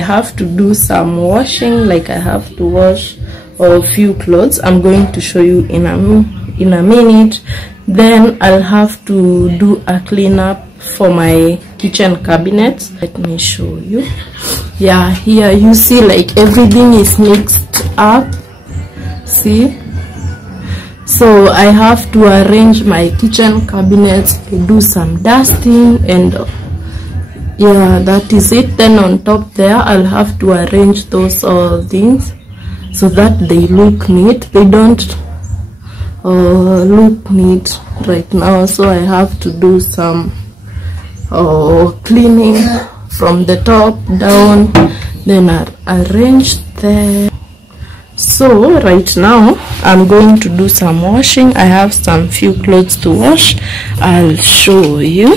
I have to do some washing, like I have to wash a few clothes. I'm going to show you in a minute. Then I'll have to do a cleanup for my kitchen cabinets. Let me show you. Yeah, here you see like everything is mixed up. See, so I have to arrange my kitchen cabinets, do some dusting, and yeah, that is it. Then on top there I'll have to arrange those things so that they look neat. They don't look neat right now, so I have to do some cleaning from the top down, then I arrange them. So right now I'm going to do some washing. I have some few clothes to wash. I'll show you.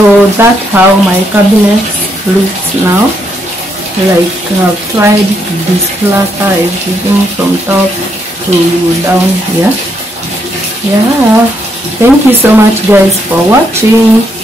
So that's how my cabinet looks now. Like I've tried to declutter everything from top to down here. Yeah, thank you so much guys for watching.